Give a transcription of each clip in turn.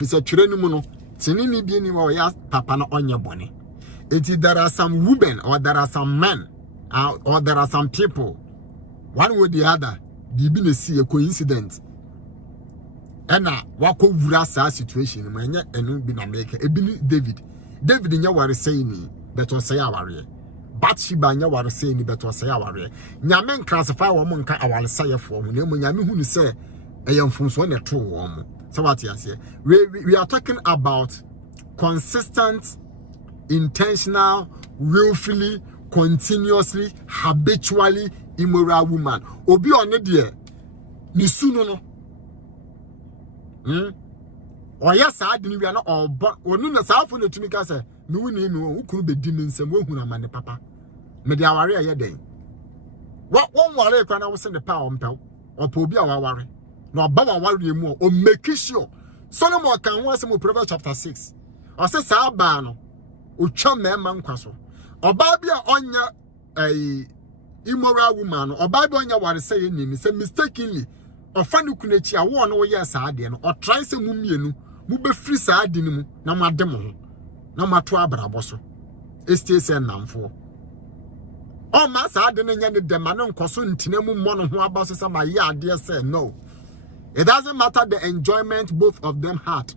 Mr. Chirenimuno, Tinini Bini or Yas Papa on your bonny. There are some women or there are some men or there are some people. One way or the other, they been see a coincidence. And now, what could Vrasa situation when you and be America? David in your worry saying, better say our way. But she by your worry saying, better say our way. Yaman classify woman can our say for when Yamu who say a young from one or 2 woman. So what you say? We are talking about consistent, intentional, willfully, continuously, habitually immoral woman. Obi on the dear, ni suno no. Or yes, I didn't know all but or no south on the Timika say, no one who could be demons and who man the papa. Mediawaria ya day. What one worry when I was in the power or Pobia worry. No Baba worry more or make sure. Solomon can want some Proverbs chapter 6. Or say Sabano, or chum man castle. Or Babia on your a immoral woman, or Bible on your what say name, say mistakenly, or Fanny Kunechi, I won over your sardian, or try some mumienu, mube free sardinimu, no ma demo, no ma trabraboso. Este say nam for. Oh, Master, I didn't get the demanon cosun tinemu mono who about some my yard, dear say no. It doesn't matter the enjoyment both of them had.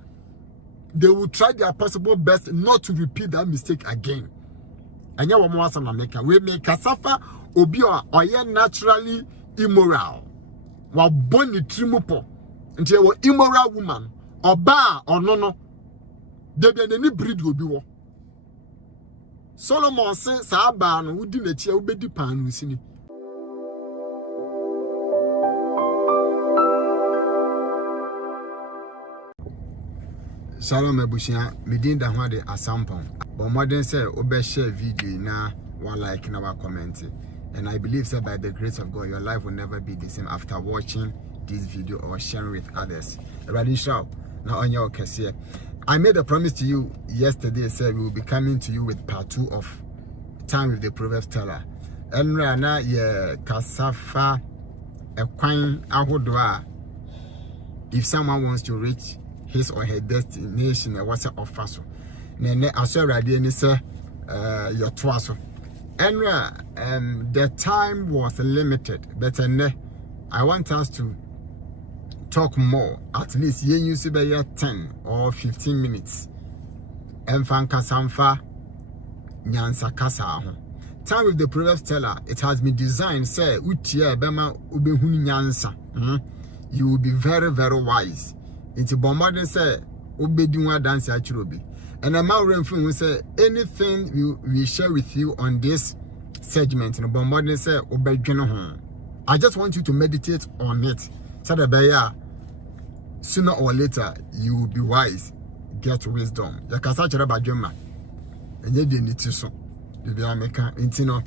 They will try their possible best not to repeat that mistake again. And you want to make we make a suffer obi or ye naturally immoral. While born trimupo until you immoral woman or bar or no. They be any breed will be war. Solomon says, Saban would didn't cheer be depan with sini. Shalom Ebushia, midin da hwa de Asampong. But modern say obe share video na one like na wa comment. And I believe that by the grace of God your life will never be the same after watching this video or sharing with others. Ready show. Now on your case here. I made a promise to you yesterday, said we will be coming to you with part 2 of Time with the Proverbs Teller. And right now ye kasafa a quine ahodoa. If someone wants to reach his or her destination, what's an offer so? Nene asura de say your twaso. And the time was limited, but I want us to talk more. At least you use it 10 or 15 minutes. Emfanka samfa nyansa kasa. Time with the Proverbs Teller, it has been designed say utia bema ubehuni nyansa. You will be very, very wise. Into bombarding say obedinwa dance achurobi. And a man who say anything we share with you on this segment in bombarding say obedino. I just want you to meditate on it. So that sooner or later you will be wise. Get wisdom. Yakasa chera joma. And you didn't need to so. You be America intino.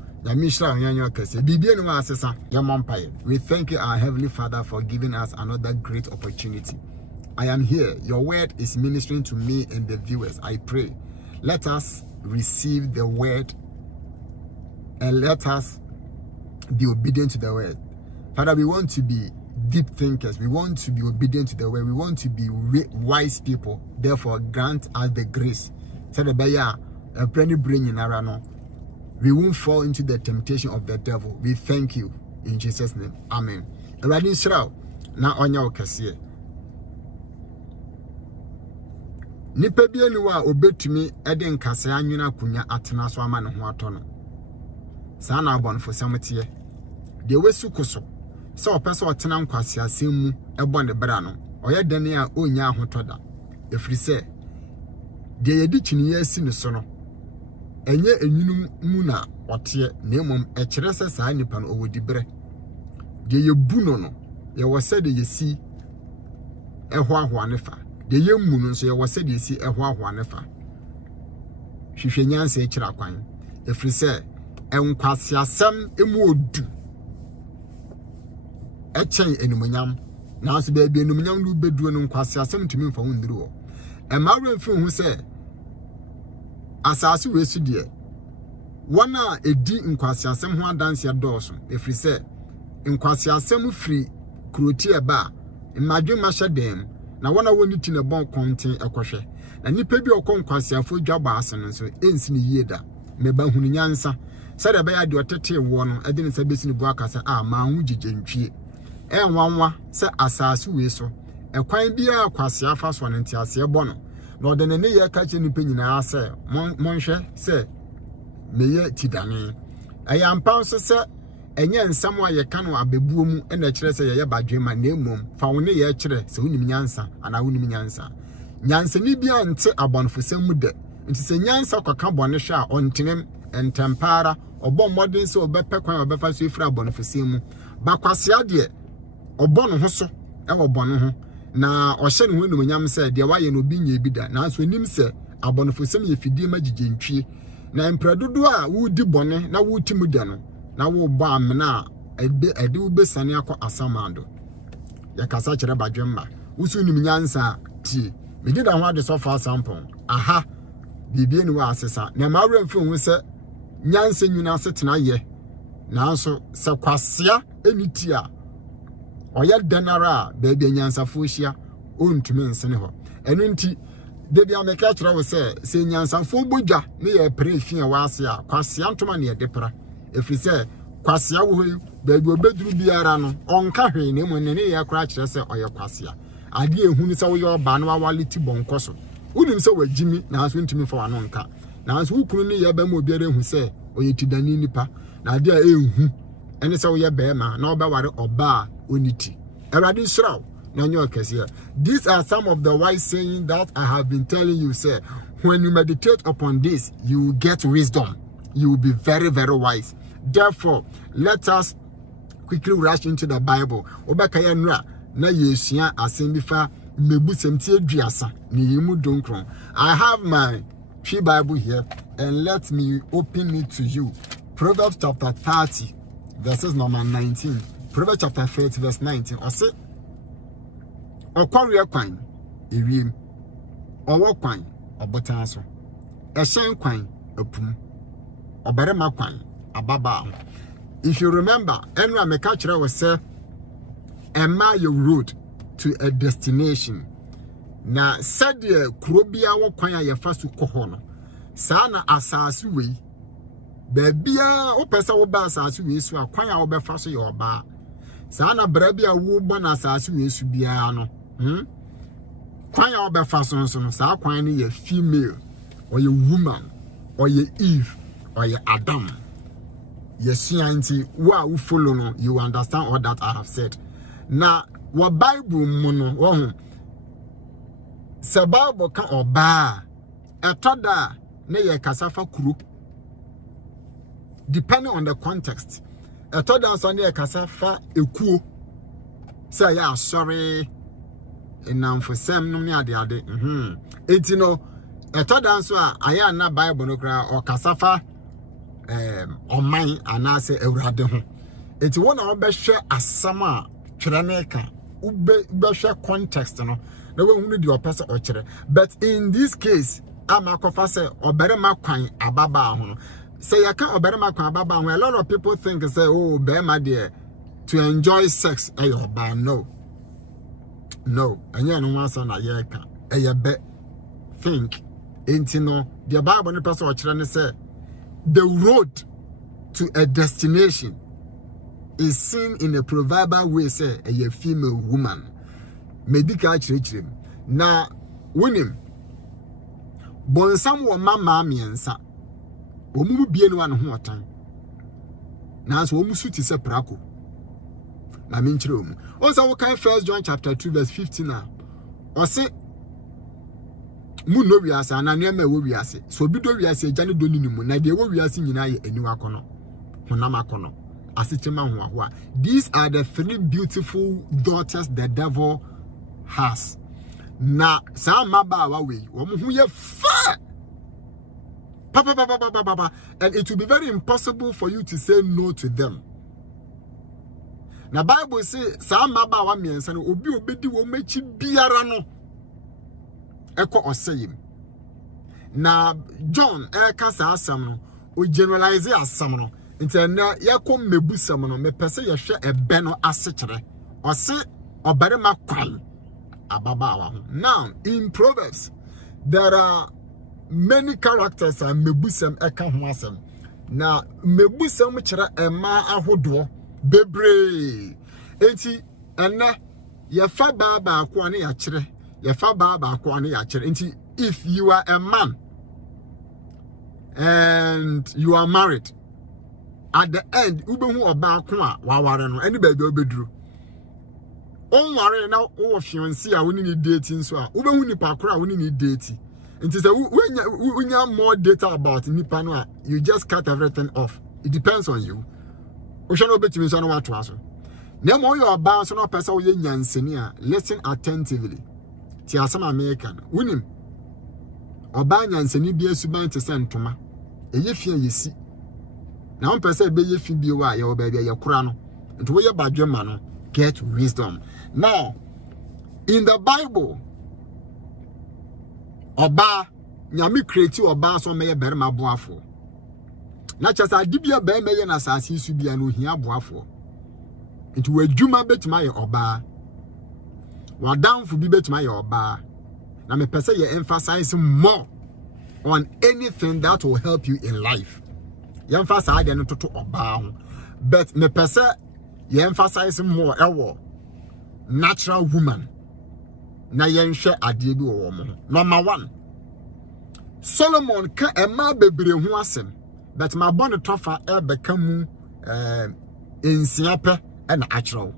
We thank you, our Heavenly Father, for giving us another great opportunity. I am here. Your word is ministering to me and the viewers. I pray. Let us receive the word and let us be obedient to the word. Father, we want to be deep thinkers. We want to be obedient to the word. We want to be wise people. Therefore, grant us the grace. We won't fall into the temptation of the devil. We thank you in Jesus' name. Amen. Already shroud. Now on your case. Nipa bi enu a obetumi ede nkase anwena kunya atena so ama ne ho atono saa na abonfo samtie de wesu koso se opese otena nkwase asemu ebo ne bra no oyedene a onya ahotoda efiri se de yedi chini yasi ne so no enye enwunum mu na ote na emom ekire se saa nipa no owodi bre de yebu no no ye wo se de yesi ehwa ahwa ne fa de yemu no so ye wo se de yesi ehwa ahwa ne fa hwehwe nyansa ekira kwan efiri se enkwase asem emu odu echen enumonyam na so be enumonyam no bedu no nkwase asem tumi mfa wonduru wo emawre mfi hu se asase wesu de wona edi nkwase asem ho adanse dooso efiri se nkwase asem firi kroti eba imadwe mahye dem na wana woni ti na bon konten ekohwe na nipa bi okon kwasiafo dwaba ase no so ensi ni yeda me ba hunu nyansa sada ba ya de otete wo no ade ne sabesi ni bo akasa ma hu gigentwie enwanwa se asase we so ekwan bia kwasiafa so no ntiase bo no na ode ne ye ka che nipa nyina ase monhwe se meye tidane ayampa so se enye nsam wa ye kanu abebuo mu na kire se ye badwema na emom fa wo ne ye kire se wonim nyansa ana wonim nyansa nyansa ni bia nte abonfosem mu de nti se nyansa kwaka bone hwe a ontinem entempara obon modern se obepe kwan obefa so efira abonfosem mu bakwasea de obon ho so e wo bone ho na ohye ne ho enum nyam se de wa ye no bi nya bi da na so nim se abonfosem ye fidie magigentwie na empradodo a wudi bone na wutimu de no na wo ba amena ede wo besane akọ asamando ya kasa kire badwemma wusu nim nyansa ti medida ho ade so fa Asampong aha bibie ni wa asesa na mawre mfi hu se nyansa nyuna asetena ye na so se kwasea eniti a oya denara baabi nyansa fohia ontumi nsene ho enu nti debi ameka kire wo se nyansa fo bodwa ne ye prefi a wa ase a kwasea ntoma ne ye depra efiri se kwasea wo hoyi baabi obeduru biara no onka hwe ne mu ne ye kra kire se oye kwasea ade ehunu se wo ye oba no awaliti bonkoso unim se wagimi na aso ntimi fa wano nka na aso ukunu ne ye ba mu obiara ehu se oye tidani nipa na ade a ehu ene se wo ye be ma na obeware oba oniti erade shraw na nyo kese. These are some of the wise saying that I have been telling you, sir. When you meditate upon this, you will get wisdom. You will be very, very wise. Therefore, let us quickly rush into the Bible. Obakaya nra na yesua asembifa mebusemtie duasa ni yimu donkron. I have my free Bible here, and let me open it to you. Proverbs chapter 30, verses number 19. Proverbs chapter 30, verse 19. Ose okwarwe kwan ewiem, owo kwan obotan so, ehyen kwan apum, obarema kwan ababa. If you remember, Enra Mekachira was say, "Emma your road to a destination." Na said the Krobia wo kwan a ye fa so kɔ no. Saa na asase we. Baabia wo pesa wo ba asase we so a kwan a wo bɛfa so ye oba. Saa na brabia wo bɔ na asase we so bia no. Kwan a wo bɛfa so no, saa kwan ne ye female or ye woman or ye Eve or ye Adam. Yes, auntie, who follow no, you understand all that I have said. Now, what Bible mono, se Bible can oba, etoda ne ye kasafa kuru. Depending on the context, etoda so ne ye kasafa ekuo. Say ya sorry, enam for sem no me ade. Etino, etoda so aya na Bible no kra or kasafa. Oman anase ewrade ho enti wona obehwe asama tweremeka ubehwe context no na wehunu di opese okere. But in this case amakofa se oberema kwan ababa ho no say yaka oberema kwan ababa ho. A lot of people think say oh berema there to enjoy sex oba. No anya no wansa na yeka eyebe think enti no the Bible no person okere ne say the road to a destination is seen in a proverbial way, say a female woman. Medical church. Now, winning. Bon some wo mama miensa. Omu bie no an ho tan. Na so omu suti se prako. Na minchire omu. Also we kan 1 John chapter 2 verse 15 na. O say mu no wiase ananua ma wo wiase so bi do wiase agya ne do ni mu na de wo wiase nyina ye aniwa kono honam akono asechema ho ahoa. These are the three beautiful daughters the devil has. Na sa maba wa we wo mu hu ye fa papa, and it will be very impossible for you to say no to them. Na Bible say sa maba wa miensa no obi obedi wo machi biara no eko oseyim. Na John eka sa asam no o generalize asam no nti na yako mebusam no me pese ye hwe ebe no asechire ose obarema kwan ababa. Now, in Proverbs, there are many characters and mebusem eka ho asem. Na mebusem kira ema ahodo bebre. Enti ena ye fa ba akwa ne ya kire. Ye fa ba akwa ne ya kire. Enti if you are a man and you are married, at the end ubehu oba akwa waware no any baby obeduru. On worry now, oh, fiancé, I wouldn't need dating, so I wouldn't need parkour, I wouldn't need dating. And to say, when you have more data about Nipanoa, you just cut everything off. It depends on you. We shall not bet you on what to answer. No more you are bound to no person with Yansenia. Listen attentively. Tia some American. Winning. Or ban Yanseni be a suban to send to ma. A ye fear you see. Now, one person be ye fee be why your baby your crown. And to where your bad your man. Get wisdom. Now, in the Bible, Oba, nyami create Oba so meye berma boafo. Na chasa dibia be meye na asase su bia no hia boafo. Nti wadwuma betima ye Oba. Wadamfo bi betima ye Oba. Na me pese ye emphasize more on anything that will help you in life. Ye emphasize de no toto Oba ho. But me pese you emphasize more natural woman. Na yenhwe ade bi wo mo. Number 1. Solomon ka ema bebre hu asem. But my bond tofa e bekamu ensiape and natural.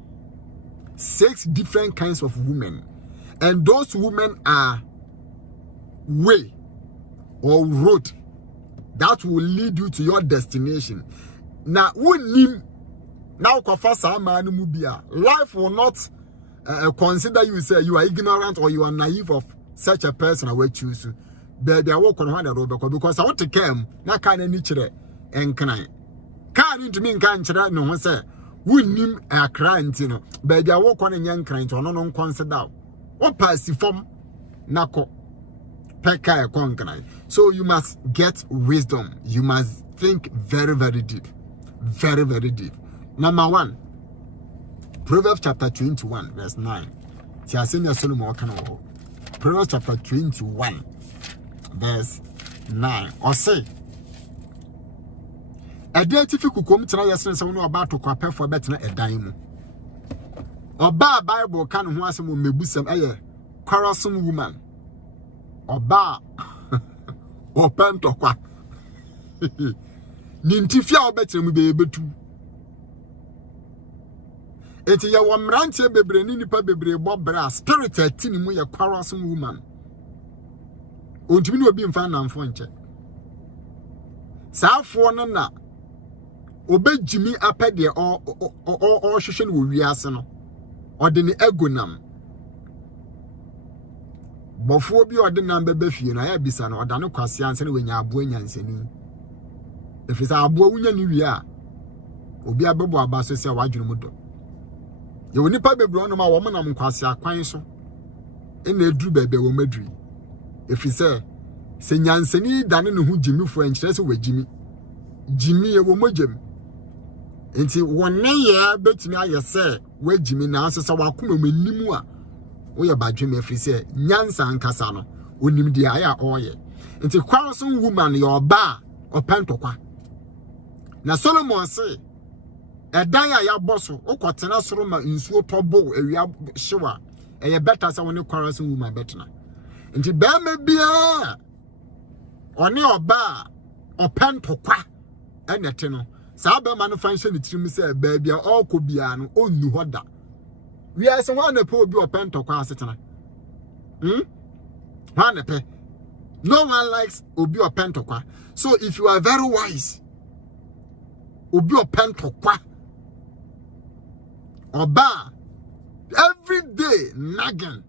6 different kinds of women. And those women are way or road that will lead you to your destination. Now, unim now, life will not consider you say you are ignorant or you are naive of such a person. I will choose you. Baby, I walk on one road because I want to come. Na kind of nature and can I can't to me can't no one say wouldn't him a crying, you know. Baby, I walk on a young crying to non consider. What pass from Nako Pekka a conquer. So you must get wisdom. You must think very, very deep. Very, very deep. Number 1, Proverbs chapter 21, verse 9. Proverbs chapter 21, verse 9. Or say, a deity could come to us and about to compare for better a dime. Or bar Bible can who has some mebusam a quarrelsome woman. Or bar or pentokwa. Nintifia better will be able to. Eti ya wamrante bebre ni nipa bebre bobra spirit atini mu ya quarrelsome woman. Ontimi no obi mfa na mfo nche. Saafo no na obejimi apede o hwehwe no wiase no. Ode ni egonam. Bofo bi ode nam bebe fie no ya bisa no oda ne kwase anse ne wenya abo anyansani. Efisa abo wunya ni wi a obi abebo abaso se wadwunu mu do. Ye woni pa bebre no ma wo monam kwase akwan so ena eduru bebe wo maduri efise se nyansani dane ne hu jimi fo enkyere se wagimi jimi ye wo mogem enti wonne ye betimi ayese wagimi na asesa wakoma manimu a wo ye badweme efise nyansa ankasa no onim dia ya oye enti quarrelsome woman ye oba opentokwa na Solomon say edan ya boso ukotena soro ma nsuo tobo ewia hyewa eye better say woni quarrelsome woman betna nti ba ma bia oni oba opentokwa enete no sa ba ma no fanhye ne tirim say ba bia okobia no onnu hoda wi ase ho na pe obi opentokwa asetena one pe no one likes obi opentokwa. So if you are very wise obi opentokwa Oba, every day nagging,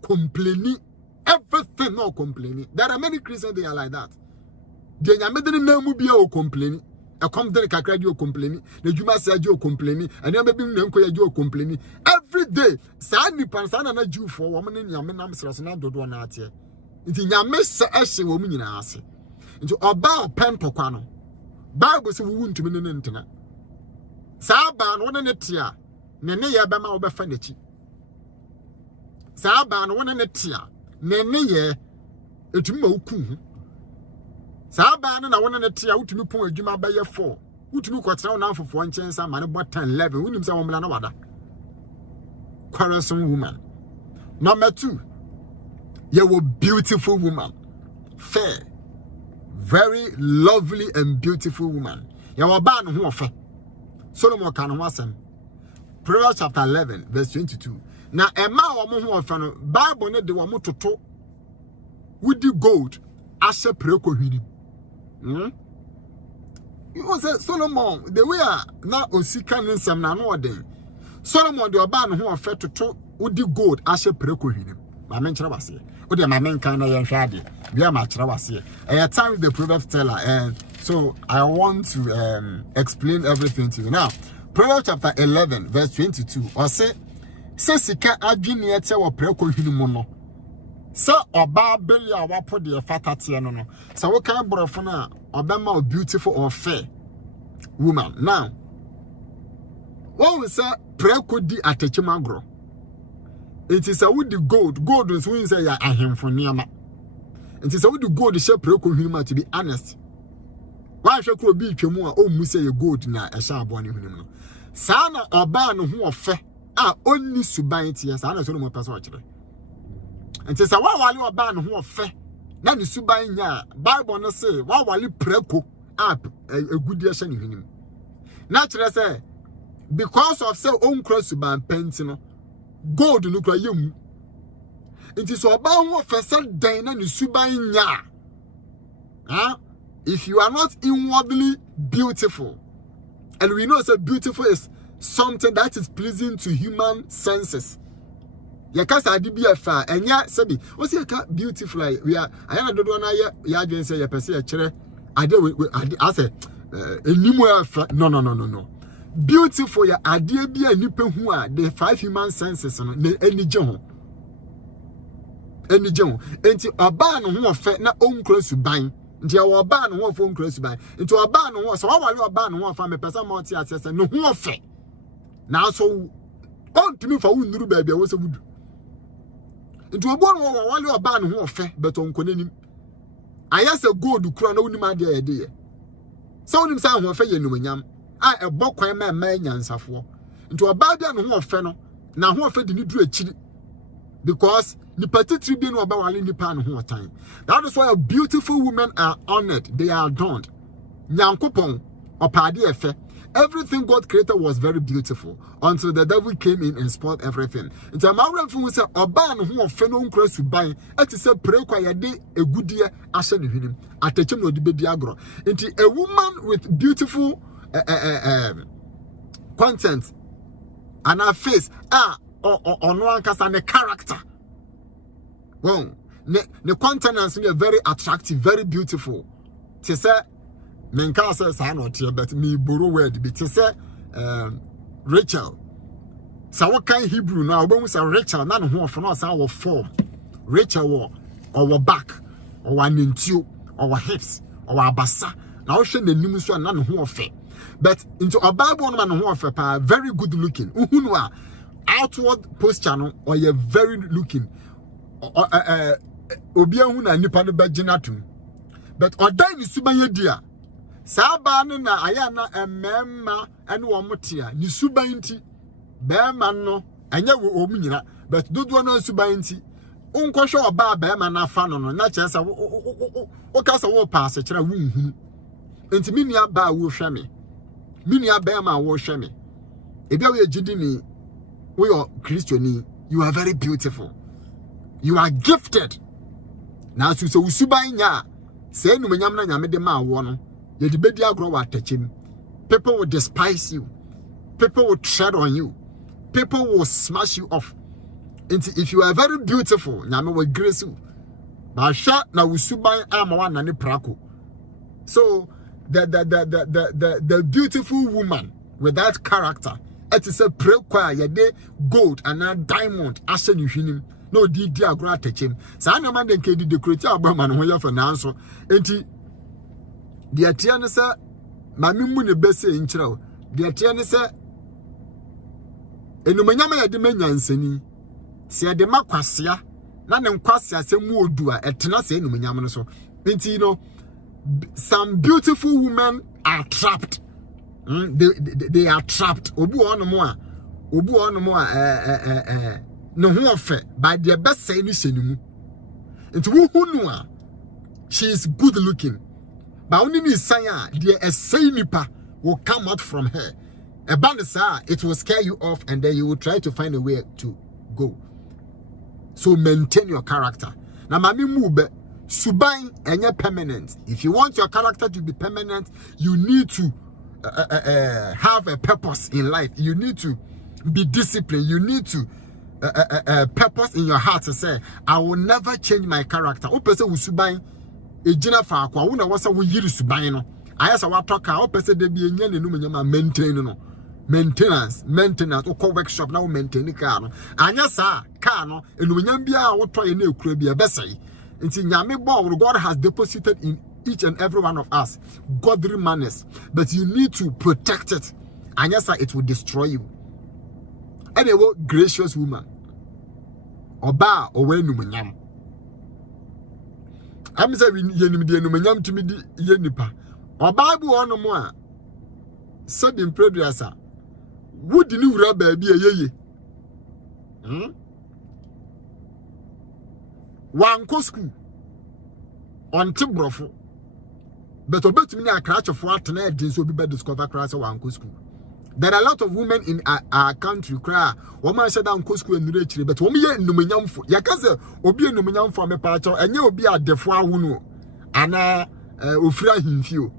complaining, everything not complaining. There are many Christians they are like that. They are making them be complaining. A come there you complaining. The Juma said you complaining, and then maybe you complaining every day. Sani pansana na Jew for woman in Yamanam Srasana do one at here. It's in Yames Ashe woman in Ase. Into Oba Pentocano. Bible says we won't be in the internet. Saban one netia nene ya bema obefa nechi saa ba no wona ne tia ne ye etumi ma wuku saa ba no na wona ne tia wutumi pon adwuma ba ye 4 wutumi kwotena wona afofo nchensa ma ne bɔ 10 11 wunim sɛ womla na wada quarrelsome woman. Number 2, you're a beautiful woman, fair, very lovely and beautiful woman. You're a ban who offer Solomon can wasem. Proverbs chapter 11 verse 22. Now a man who offer Bible ne de wamu toto with the gold as a preko hini. You say Solomon the way now osika nsem na no den. Solomon the ban who offer toto with the gold as a preko hini. My men chrawase. O de my men kind of yanshade. We are my chrawase. I time with the Proverbs teller, and so I want to explain everything to you now. Proverbs chapter 11 verse 22. Or say sika adwini ete wo preko hini mu no. Say oba beli a wapo de fatati no no. So what kind brofo na obema beautiful or fair woman. Now, what we say preko di atechimagro. It is a wood gold. Gold is when you say I am for Niama. It is a wood gold shape preko to be honest. Why should you be Chemua or Musa gold na a sharp one him? Sana or ban who of fair are only subainty as I know so much. And it's a while you are ban who of fair. Then the subain ya Bible no say while you preko up a good year in him. Naturally say because of say own cross suban pentino. Gold look like you. It is about what first then and subain ya. If you are not inwardly beautiful, and we know that beautiful is something that is pleasing to human senses. Ya kasa adi bi afa enya sebi o se ka beautiful we are ayana dodo na ya adwen say ya pese ya kire ade ase enimu afa no. Beautiful ya ade bi a nipa hu a the 5 human senses no na enije ho enti oba no ho ofe na onkro suban nti oba no ho ofo onkro suban nti oba no ho so wawale oba no ho ofa me pesa multi access no ho ofe na so ontimi fa wunuru ba bia wo se budu nti obo no wawale oba no ho ofe but onkonanim ayase gold kura na unim ade ya de so unim sa ho ofe ye numanyam a ebokwan ma nyansafo nti oba bia no ho ofe no na ho ofe de ni duru akiri because the petitri bi no oba wale nipa no ho otan. That is why beautiful women are honored, they are adorned. Nyankopon opade efe. Everything God created was very beautiful until the devil came in and spoiled everything. It's a matter of say oba no ho ofe no nkra suban ati say prekwa yade egudie ahye ne hwenim atachem no de bedi agro. Nti a woman with beautiful content and her face ono ankasa ne character. Well, the countenance is very attractive, very beautiful. To say, menka says I not here, but me borrow word. But to say, Rachel. So what kind Hebrew now? When we say Rachel, none who from us our form. Rachel or back, or one into, or hips, or basa. Now she the numerous one none who fair. But into a Bible man who of very good looking. Uhunwa outward posture no or you very looking. Obia hu na nipa no baginatum but odan ni suban yedia saa ba no na aya na emema ene wo motia ni suban nti be ma no anya wo omunyina but dodo no suban nti unkwohwe oba be ma na fa no no na kyesa wo kasa wo pass kira wo hu nti minia ba wo hwe me minia be ma wo hwe me ebia wo ejidi ni wo yo Christiani, you are very beautiful. You are gifted. Now, so usubanya say no manyam na nyame de ma wo no ye de bedi agro wa tachim. People will despise you. People will tread on you. People will smash you off. If you are very beautiful, nyame will grace you. Ba sha na usubanya amawa na ne prako. So the beautiful woman with that character, it is a prekwa ye de gold and a diamond ashen you him. No di agro atachim. Sa na man den ke di decorate abama no ya for nanso. Enti de atia ne sa mami mu ne bese nkyira o. De atia ne sa enumanyama ya de manyansani. Se de makwasia na ne nkwasia se mu odu a etena se enumunyam no so. Nti you know, some beautiful women are trapped. They are trapped. Obu ono mo a no ho ofe by their best say ni senimu. Nti wo hunu a she is good looking. But only ni sanya the say nipa will come out from her. A bandisa, it will scare you off and then you will try to find a way to go. So maintain your character. Now mami mube subai enye permanent. If you want your character to be permanent, you need to have a purpose in life. You need to be disciplined. You need to purpose in your heart to say, I will never change my character. O pese usubai ejina fa akwa wo na wasa wo yiri suban no. Ayasa wa toka o pese de bi enye nenu menyama maintain no. Maintenance o workshop na wo maintain car no. Anya sa car no enumenyam bia wo toye na ekura bia besai. Nti nyame bo God has deposited in each and every one of us godly manners, but you need to protect it. Anya sa it will destroy you. Anyway, gracious woman. Oba owe enumenyam. I'm saying yenim de enumenyam timi di yenipa. Oba bu ono mo a so bin producer wudi ni wura baabi eyeye. Wanko school on Tibrofo. But obetumi na akrachofo atena edin so be discover class wanko school. There are a lot of women in our country cry. Woman said down school and rich, but woman ye numenyamfo. Yakaze obi numenyamfo me pacho enye obi adefo ahunu ana ofira himfio.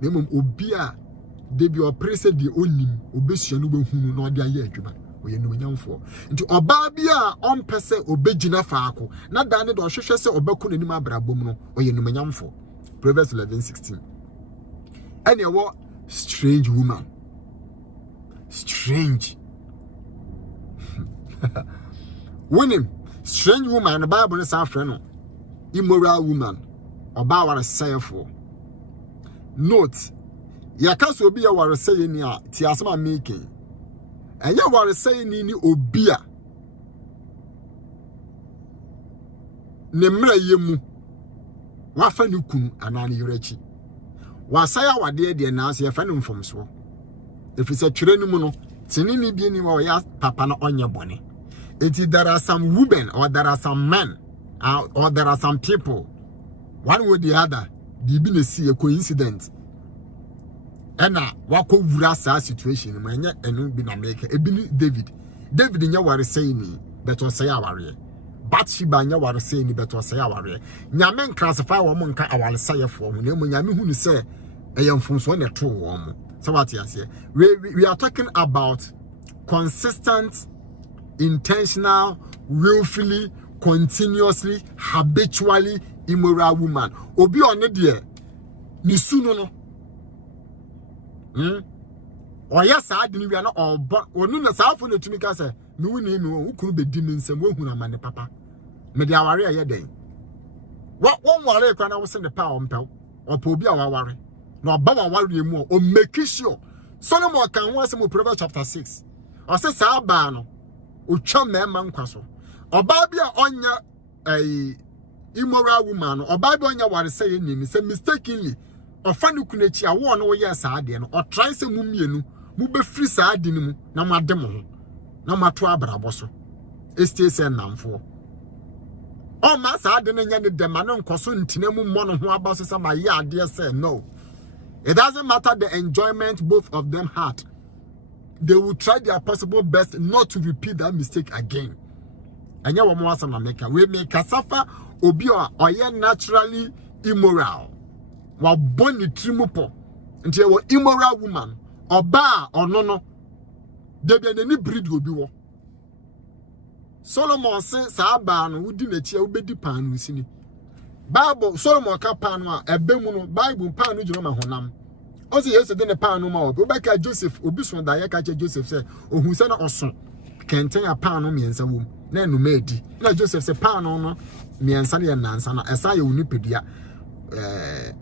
Nemom obi a debi oppressed the onim obesua no behunu na ode aye adwuma. Oye numenyamfo. Nti oba bia ompese obegina faako. Na dan ne do hwehwe se obeku nanim abrabom no oye numenyamfo. Proverbs 11:16. Ene wo strange woman. Strange. Winning. Strange woman, the Bible is our friend. Immoral woman. Oba wara say for. Note. Yakas obi ya wara say ni a ti asema making. Enya wara say ni obi a. Ne mra yemu. Wafa ni kunu anani yorechi. Wasaya wade de na so ya fa no from so. If it's a training no, tinini bi ni wa ya papa na onye bone. There are some women or there are some men or there are some people, one way the other, they be see a coincidence. Ena wako wura sa situation manya enu bi na make e bi ni David nya ware say ni beto say aware. Bathsheba nya ware say ni beto say aware. Nyame classify wo nka awale say for mu na mu nyame hu ni say eyamfunso na to wo mu. So what you say? We are talking about consistent, intentional, willfully, continuously, habitually immoral woman. Obi on there, ni suno no. Oya sa adi ni we na obo. Onu na sa afo na tumi ka say, me wuni mi wo kunu be di mi nsem wo hu na mane papa. Me de aware aye den. Won ware kwa na wo se ne pa ompel. Opa obi aware. No abawa wari mu o make sure Solomon kan ho asem Proverbs chapter 6 o se sa ba no o twa mema nkwaso oba bia onya immoral woman no oba bia onya ware say ni say mistakenly ofa ne kunachi awo no wo ye sa ade no o try say mu mienu mu be free sa ade ni mu na made mo ho na mato abrabo so estate say namfo o ma sa ade no nya ne dem na nkoso ntine mu mo no ho abaso say ma ye ade say no. It doesn't matter the enjoyment both of them had. They will try their possible best not to repeat that mistake again. And you want to make we make suffer obi or naturally immoral. Wa boni trimupo. Until you immoral woman or bar or no. They be any breed will be war. Solomon says Saban who didn't cheer obedi pan usini. Bible Solomon ka panu a ebemu no Bible panu jino honam. Also yesterday the panu ma obi ka Joseph obi so da ye ka Joseph say ohun se na oso kenten a panu miensa wom na enu medi na Joseph say panu no miensa na nansa na esa ye onipedua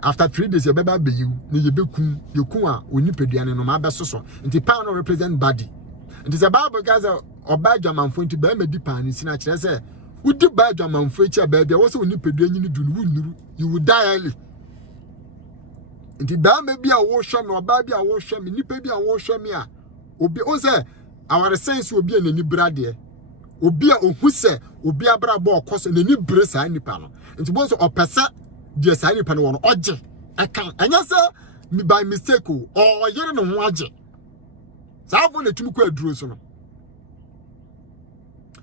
after 3 days ye beba be you ni ye bekun ye kun a onipedua ne no ma be soso nti panu represent body nti the Bible guys or bad German phone to bear me deep and snatch. I say, would you buy German phone to baby? I was only paid you would die early. Nti ba me bia wo hwe me oba bia wo hwe me nipa bia wo hwe me a obi o se our sense obi anani brade obi a ohu se obi abra bo okoso nani bre sa nipa no nti bo so opesa de sa nipa no wo oje aka anya se me by mistake o yere no ho age sa afo na tumi ko aduro so no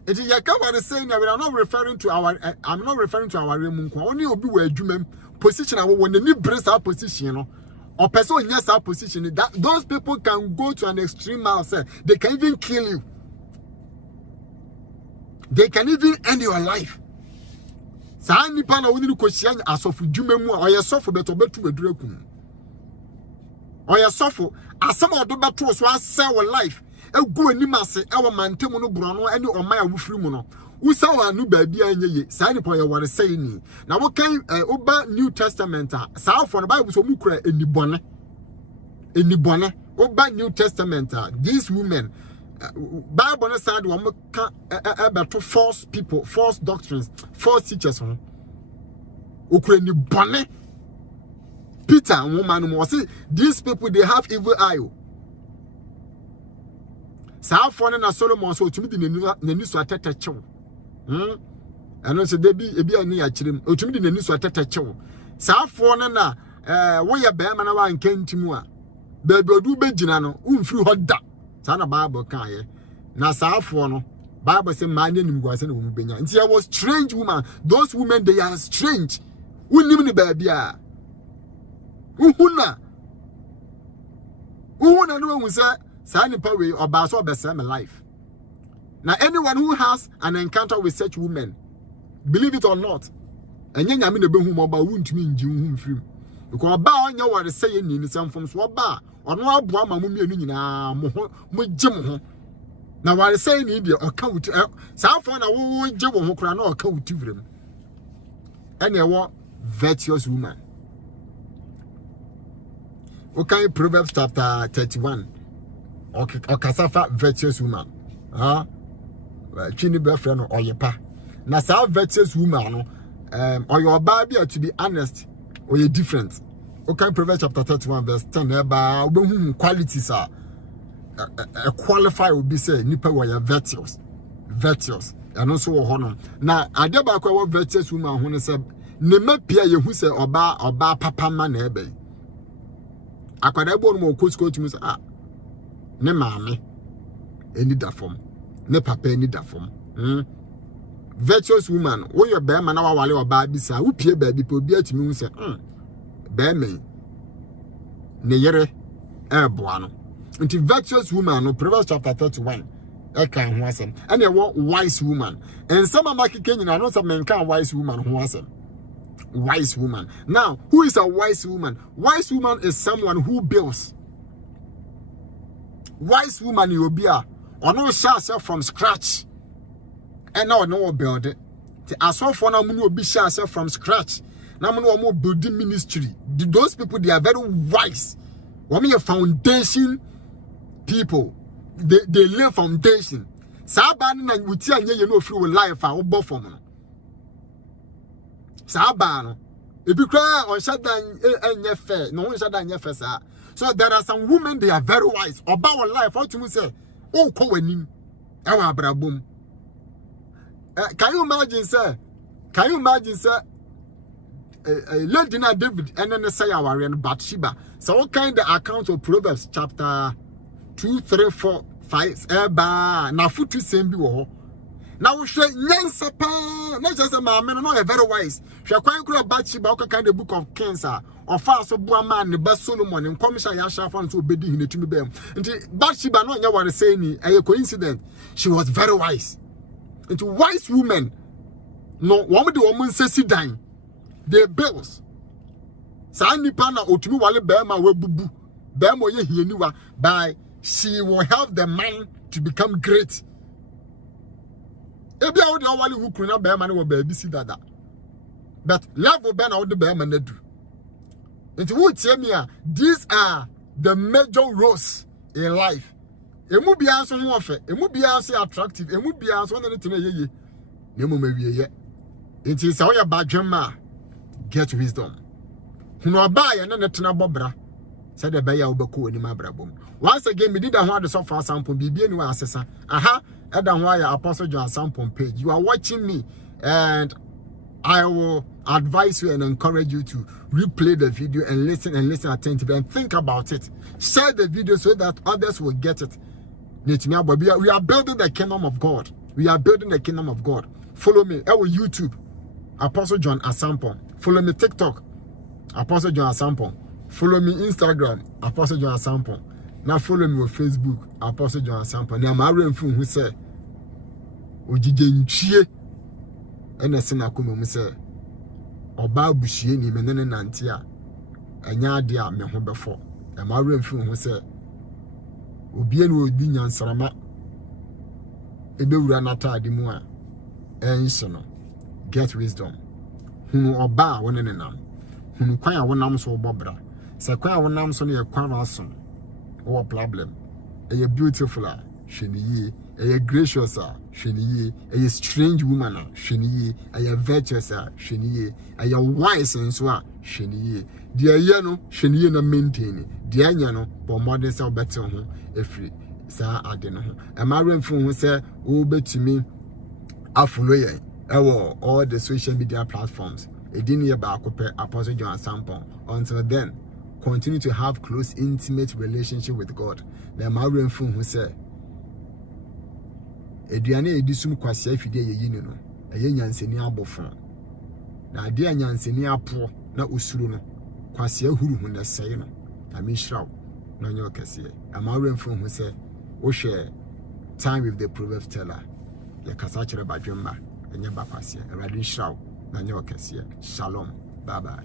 it is yaka what is saying that we are not referring to our I'm not referring to our remunko only obi wa adwumam position I want any brace our position, no, or person yes our position. That those people can go to an extreme outside. They can even kill you. They can even end your life. Sa nipa na woni ko hia asofu dwumam a oyesofo beto betu adurakum. Oyesofo asem odo beto so asel life. Egu anim ase e wo mantem no bro no ene oman a wofiri mu no. Usawa nu baby anyeye sa nipa ye wore say ni na wo kan oba New Testament sa for the Bible so mu kura enibone oba New Testament these women Bible na say wo ka beto false people, false doctrines, false teachers ho okura enibone. Peter woman mo say these people they have evil eye. Sa for na Solomon so tumi di nani so atata chew. And also they be ani achirem otumi de nani so atata chew saafo no na wo ye be ma na wa nkantimu a ba be odu be gina no umfiri hoda sa na Bible kan ye na saafo no Bible say man anim gwase na wo benya nti there was strange woman. Those women they are strange unim ni ba bia uhuna no hu say sa nipa we oba so obesa me life. Now, anyone who has an encounter with such women, believe it or not, and you nyame na be hu mo ba wuntumi nji hu mfrim. Because ba onya ware say ni some from so ba ono aboa ma mo mienu nyina mo gye mo ho. Na ware say ni de oka wuti sa afọ na wo gye wo ho kra na oka wuti vrem. And e wo virtuous woman. Okay, Proverbs chapter 31. Okay, okasafa virtuous woman. Chini be friend or yepa. Na sa virtuous woman no or your baby to be honest or you different. Okay, Proverbs chapter 31 verse 10 eba obehu qualities are qualify will be say nipa were virtuous and also honor. Na ade ba kwa virtuous woman ho ne say ne mapia ye hu say oba papa ma na ebe akwada ebo no mo kosko tumi say ne maame eni da form ne papa eni da form virtuous woman wo your be man na wa wale oba bisa wo pie ba bi po bi atimi hu say be me ne yere eboa no nti virtuous woman no Proverbs chapter 31 eka ho asem ene wo wise woman and some amakike nyina no some menka wise woman ho asem. Wise woman. Now, who is a wise woman? Wise woman is someone who builds. Wise woman you be a or no herself from scratch. And now no build it. As well for now, will be herself from scratch. Now no more building ministry. Those people they are very wise. What mean foundation people? They lay foundation. Sabani na wuti anye you know free life a obo form. Sabano. If you cry on shadan enye fair, no one shadan enye fair sa. So there are some women they are very wise about life. What you say? Oh, ko wanim. Ewa abrabom. Can you imagine, sir? Can you imagine, sir? Lady na David and then say our and Bathsheba. So what kind of account of Proverbs chapter 2, 3, 4, 5? Na futu sembi wo. Now we share nyansa pa. Not just a man, no very wise. She quite cool Bathsheba. Okay, kind of book of cancer. Or fast of man, the best Solomon and Commissioner Yasha fan to be in the to be. And Bathsheba, no, you were saying a coincidence. She was very wise. And to wise women, no one with the woman says she dying. They bills. Sani pana otumi wale bema we bubu. Bema ye hieniwa by she will help the man to become great. Ebi a wodi awale hukuru na bema ne wo baby si dada. But level ben a wodi bema na du. Nti wo tie me a these are the major roles in life. emu bia so ho ofe emu bia so attractive emu bia so na netina yeye na emu mawie ye enti sa wo ya badwema get wisdom hunu oba ye na netina bobra said the beya obeko ni mabrabom once again me did ho ade so for Asampong bibie ni wa asesa aha eda ho ya Apostle John Asampong page. You are watching me and I will advise you and encourage you to replay the video and listen attentively and think about it. Share the video so that others will get it. We are building the kingdom of God. We are building the kingdom of God. Follow me. Our YouTube, Apostle John Asampong. Follow me TikTok, Apostle John Asampong. Follow me Instagram, Apostle John Asampong. Now follow me on Facebook, Apostle John Asampong. Now my friend who say, "Ojije nchie." Ena sina kuma mu say, "Oba bushie ni menene nante a, enya ade a me ho befo." Na my friend who say, "Obie no odi nyansarama ebewura natade mu a, enhye no. Get wisdom. Hunu oba wona nenam. Hunu kwan a wonam so bobra. Se kwan a wonam so ne ye kwan aso. What problem? A beautiful a sheniye, a gracious a sheniye, a strange woman a sheniye, a virtuous a sheniye, a wise and so a sheniye. Dear yano sheniye na maintain. Dear yano, but modern so better home free. Sa adeno. A marine phone who say, "Oh, bet to me, I follow ye." All the social media platforms. A dinner about Apostle John Asampong. Until then, continue to have close, intimate relationship with God. The Marian Fun who said, Ediane edisum kwase afide ye yini no. Eye nyanseni abofon. Na ade nyanseni apo na usuru no. Kwase ahuru hu na sei no. Na me hraw na nyo kase. Marian Fun who said, "O share time with the Proverbs teller." Ye kasa kire badwemma. Enye ba kwase. Erade hraw na nyo kase. Shalom. Bye bye.